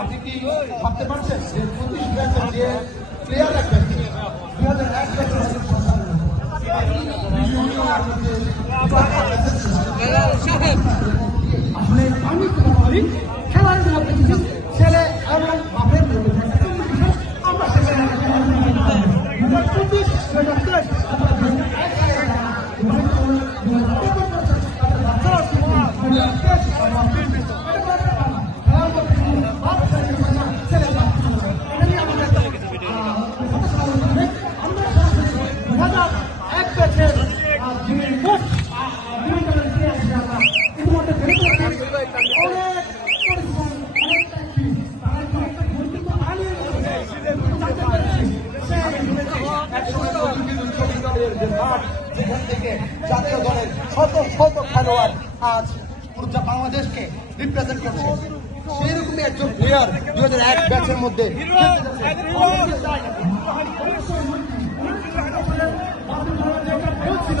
আপনি কি ভাবতে পারছেন যে পঁচিশ ব্যাচের যে প্লেয়ার রাখবেন দুই হাজার এক ব্যাচের আপনি আমি তোমার বলি খেলাধুলা পেয়েছি ছেলে এবং বাপের মধ্যে একটা competition, আমরা সেখানে দু হাজার চব্বিশ দু হাজার তেইশ আমরা দু হাজার এক সালে যারা দু হাজার ষোলো, দু হাজার সতেরো বছর তাদের বাচ্চারা ছিল, দু হাজার তেইশ আমরা এটা করতে পারব। খেলার মধ্যে কোনো বাপ ছেলে ছিল না, ছেলে বাপ ছিল না। এটা নিয়ে আমাদের আহ, কথা শোনা উচিত। আমরা সরাসরি দু হাজার এক ব্যাচের আহ, যিনি কোচ দুই দলের প্লেয়ার ছিলেন আমরা ইতিমধ্যে বের করেছি অনেক পরিশ্রম অনেক চাকরি তারা কি একটা গুরুত্ব আনিয়ে জানতে পেরেছি সেই একসময় চৌধুরী বিশ্ববিদ্যালয়ের যে মাঠ, যেখান থেকে জাতীয় দলের শত শত খেলোয়াড় আজ পুরো বাংলাদেশকে রিপ্রেজেন্ট করছে। সেইরকমই একজন প্লেয়ার দুই হাজার এক ব্যাচের মধ্যে। খেলতে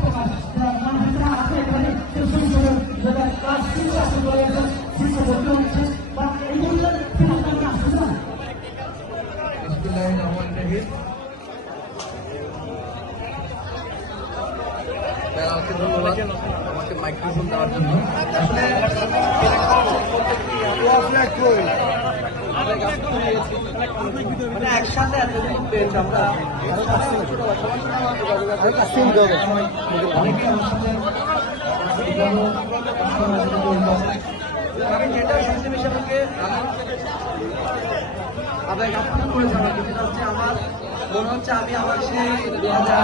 বেলালকে ধন্যবাদ আমাকে মাইক্রোফোন দেওয়ার জন্য। আসলে মানে একসাথে এতদিন পেয়েছি আমরা। অনেকে যেটা আবেগ আপ্লুত করেছে আমাকে সেটা হচ্ছে আমার মনে হচ্ছে আমি আমার সেই দু হাজার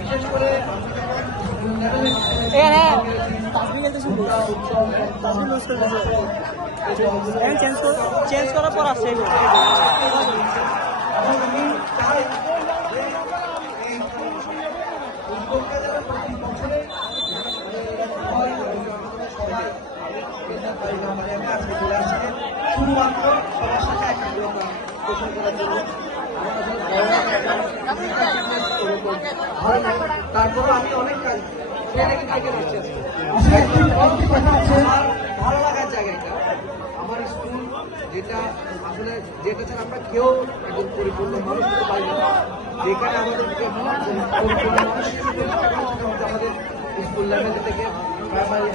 বিশেষ করে চেঞ্জ চেঞ্জ করার পর আসছে। শুধুমাত্র সবার সাথে একটা দূরতা পোষণ করার জন্য। তারপরে আমি অনেক কাজ ভালো লাগার জায়গাটা আমার স্কুল যেটা আসলে যেটা ছাড়া আমরা কেউ একজন পরিপূর্ণ মানুষ হতে পারি না। যেখানে আমাদের পরিপূর্ণ মানুষ আমাদের স্কুল লেভেল থেকে প্রাইমারি